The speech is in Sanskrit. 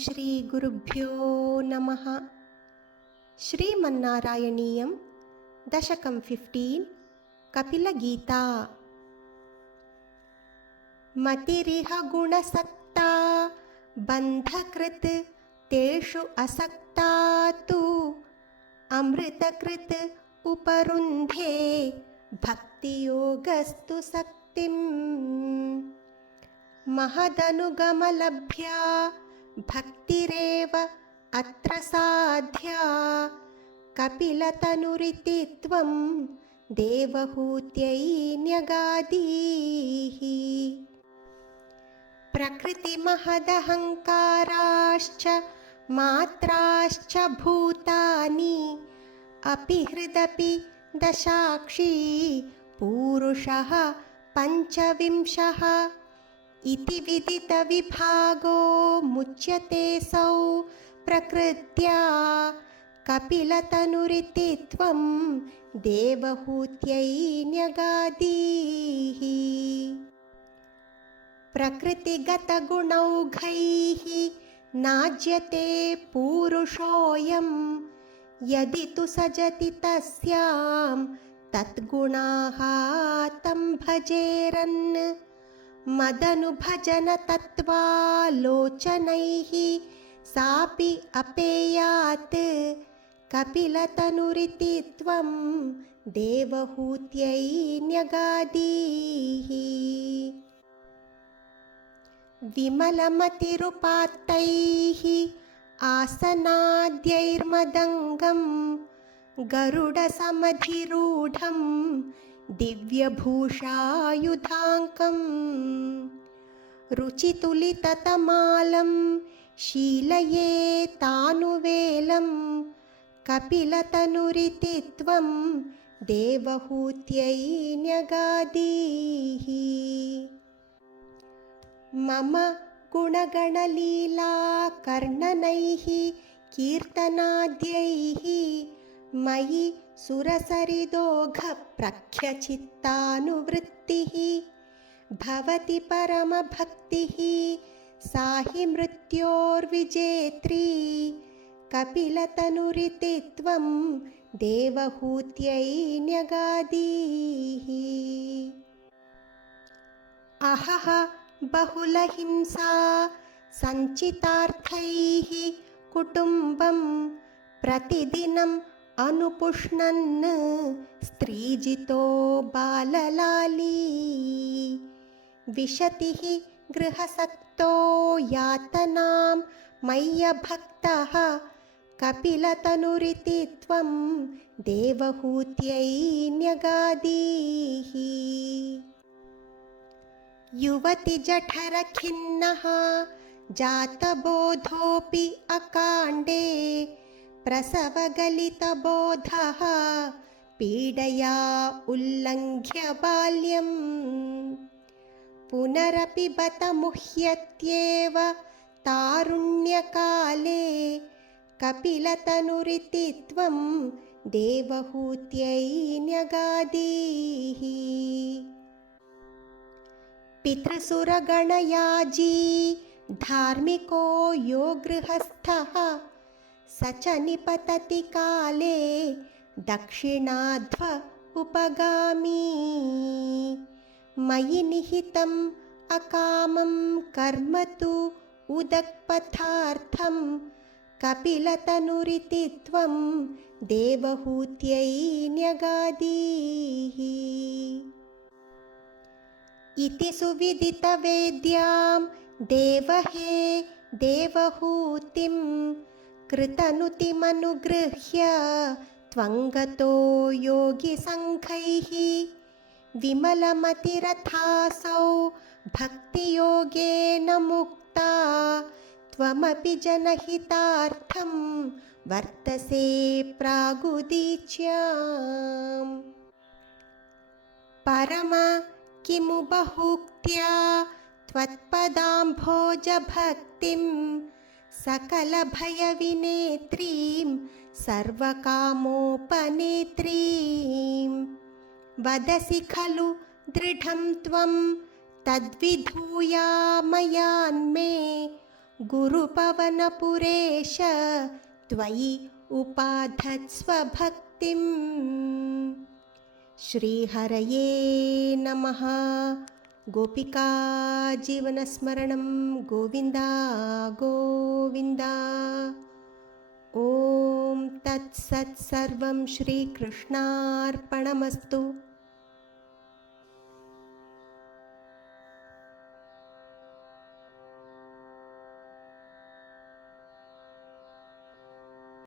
श्रीगुरुभ्यो नमः। श्रीमन्नारायणीयं दशकं 15 कपिलगीता। मतिरिह गुणसक्ता बन्धकृत् तेषु असक्ता तु अमृतकृत् उपरुन्धे भक्तियोगस्तु सक्तिम्। महदनुगमलभ्या भक्तिरेव अत्र साध्या कपिलतनुरिति त्वं देवहूत्यै न्यगादीः। प्रकृतिमहदहङ्काराश्च मात्राश्च भूतानि अपि हृदपि दशाक्षी पूरुषः पञ्चविंशः इति विदितविभागो मुच्यते सौ प्रकृत्या कपिलतनुरिति त्वं देवहूत्यै न्यगादीः। प्रकृतिगतगुणौघैः नाज्यते पूरुषोऽयं यदि तु सजति तस्यां तद्गुणाः तं भजेरन्। मदनुभजनतत्त्वालोचनैः सापि अपेयात् कपिलतनुरिति त्वं देवहूत्यै न्यगादीः। विमलमतिरुपात्तैः आसनाद्यैर्मदङ्गं गरुडसमधिरूढं दिव्यभूषायुधाङ्कं रुचितुलिततमालं शीलयेतानुवेलं कपिलतनुरिति त्वं देवहूत्यै न्यगादीः। मम गुणगणलीला कर्णनैः कीर्तनाद्यैः मयि सुरसरिदोघप्रख्यचित्तानुवृत्तिः भवति परमभक्तिः सा हि मृत्योर्विजेत्री कपिलतनुरिति त्वं देवहूत्यै न्यगादीः। अहः बहुलहिंसा सञ्चितार्थैः कुटुम्बं प्रतिदिनम् अनुपुष्णन् स्त्रीजितो बाललाली विशतिः गृहसक्तो यातनां मय्यभक्तः कपिलतनुरिति त्वं देवहूत्यै न्यगादीः। युवतिजठरखिन्नः जातबोधोऽपि अकाण्डे प्रसवगलितबोधः पीडया उल्लङ्घ्य बाल्यं पुनरपि बत मुह्यत्येव तारुण्यकाले कपिलतनुरिति त्वं देवहूत्यै न्यगादीः। पितृसुरगणयाजी धार्मिको यो गृहस्थः स च निपतति काले दक्षिणाध्व उपगामी। मयि निहितम् अकामं कर्म तु उदक्पथार्थं कपिलतनुरिति त्वं देवहूत्यै न्यगादीः। इति सुविदितवेद्यां देवहे देवहूतिं कृतनुतिमनुगृह्य त्वङ्गतो योगिसङ्घैः विमलमतिरथासौ भक्तियोगेन मुक्ता त्वमपि जनहितार्थं वर्तसे प्रागुदीच्याम्। परम किमु बहुक्त्या त्वत्पदाम्भोजभक्तिं सकलभयविनेत्रीं सर्वकामोपनेत्रीं वदसि खलु दृढं त्वं तद्विधूया मयान्मे गुरुपवनपुरेश त्वयि उपाधत्स्वभक्तिम्। श्रीहरये नमः। गोपिका जीवनस्मरणं गोविन्द गोविन्द। ॐ तत्सत् सर्वं श्रीकृष्णार्पणमस्तु।